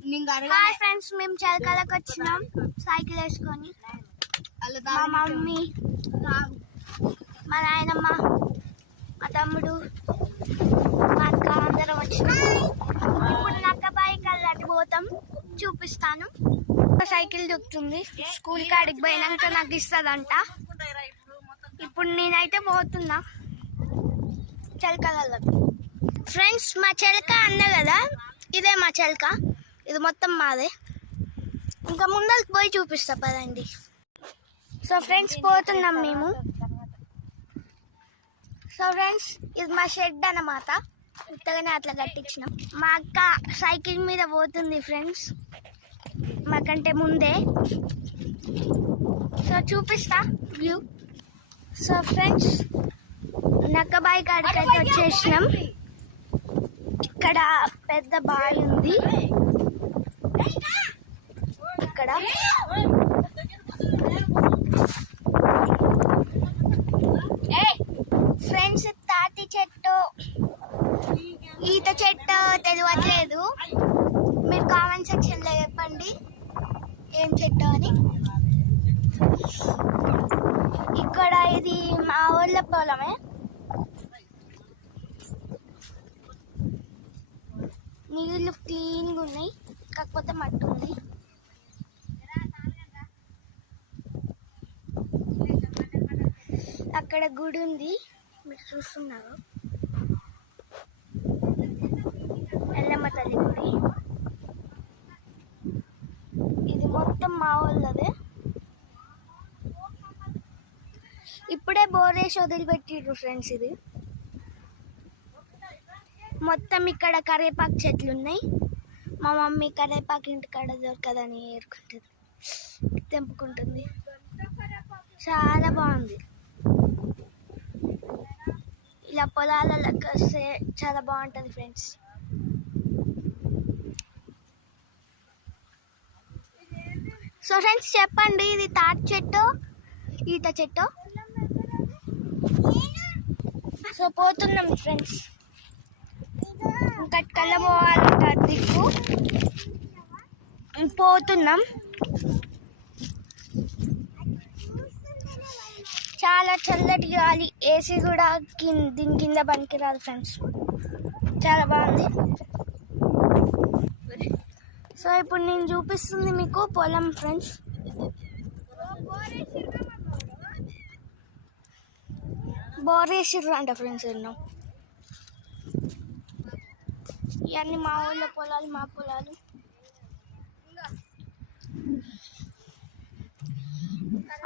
Hi friends, మేము చలకాలకు వచ్చినాం cycle వేసుకొని. మా మమ్మీ, మా నాయనమ్మ, మా తమ్ముడు, మా అక్క అందరం వచ్చినాం. ఇప్పుడు నక్క బైక్ అల్లటి పోతాం, చూపిస్తాను. సైకిల్ దొక్కుతుంది, స్కూల్ కాడికి పోయినాక నాకు ఇస్తుందంట. ఇప్పుడు నేనైతే పోతున్నా చలకాలకి. ఫ్రెండ్స్, మా చెలక అన్న కదా, ఇదే మా చెలక. ఇది మొత్తం మాదే. ఇంకా ముందరికి పోయి చూపిస్తా పదండి. సో ఫ్రెండ్స్, పోతున్నాం మేము. సో ఫ్రెండ్స్, ఇది మా షెడ్ అన్నమాట. ఉత్తగానే అట్లా కట్టించినాం. మా అక్క సైకిల్ మీద పోతుంది ఫ్రెండ్స్, మాకంటే ముందే. సో చూపిస్తా వ్యూ. సో ఫ్రెండ్స్, నక్కబాయి కాడికైతే వచ్చేసినాం. ఇక్కడ పెద్ద బావి ఉంది. ఇక్కడ ఫ్రెండ్స్, తాటి చెట్టు, ఈత చెట్టు తెలియట్లేదు. మీరు కామెంట్ సెక్షన్ లో చెప్పండి ఏం చెట్టు అని. ఇక్కడ ఇది మా ఊళ్ళ పొలమే. నీళ్ళు క్లీన్గా ఉన్నాయి, కాకపోతే మట్టి ఉంది. అక్కడ గుడి ఉంది, మీరు చూస్తున్నారు, ఎల్లమ్మ తల్లి గుడి. ఇది మొత్తం మా వాళ్ళదే. ఇప్పుడే బోరేసి వదిలిపెట్టిర్రు ఫ్రెండ్స్. ఇది మొత్తం ఇక్కడ కరివేపాకు చెట్లు ఉన్నాయి. మా మమ్మీ కరివేపాకు ఇంటికాడ దొరకదని ఏరుకుంటుంది, తెంపుకుంటుంది. చాలా బాగుంది. ఇలా పొలాలకు వస్తే చాలా బాగుంటుంది ఫ్రెండ్స్. సో ఫ్రెండ్స్, చెప్పండి, ఇది తాటి చెట్టు, ఈత చెట్టు. సో పోతున్నాం ఫ్రెండ్స్, ఇంకా కళ్ళ పోవాలంట దిక్కు. పోతున్నాం. చాలా చల్లటి గాలి, ఏసీ కూడా దీని కింద పనికిరాదు ఫ్రెండ్స్. చాలా బాగుంది. సో ఇప్పుడు నేను చూపిస్తుంది మీకు పొలం ఫ్రెండ్స్. బోరేసిర్రు అంట ఫ్రెండ్స్. ఎన్నో ఇవన్నీ మా ఊళ్ళో పొలాలు, మా పొలాలు.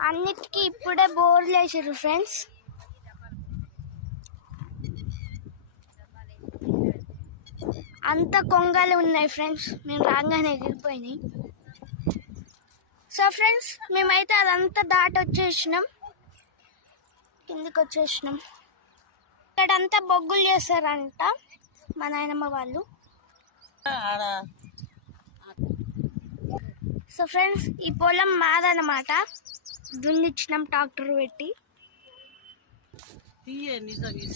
అన్నిటికీ ఇప్పుడే బోర్లు వేసారు ఫ్రెండ్స్. అంత కొంగలు ఉన్నాయి ఫ్రెండ్స్, మేము రాగానే ఎగిరిపోయినాయి. సో ఫ్రెండ్స్, మేమైతే అదంతా దాటి వచ్చేసినాం, కిందికి వచ్చేసినాం. ఇక్కడంతా బొగ్గులు చేస్తారంట మా నాయనమ్మ వాళ్ళు. సో ఫ్రెండ్స్, ఈ పొలం మాదన్నమాట. దున్నిచ్చినాం ట్రాక్టర్ పెట్టి.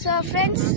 So friends,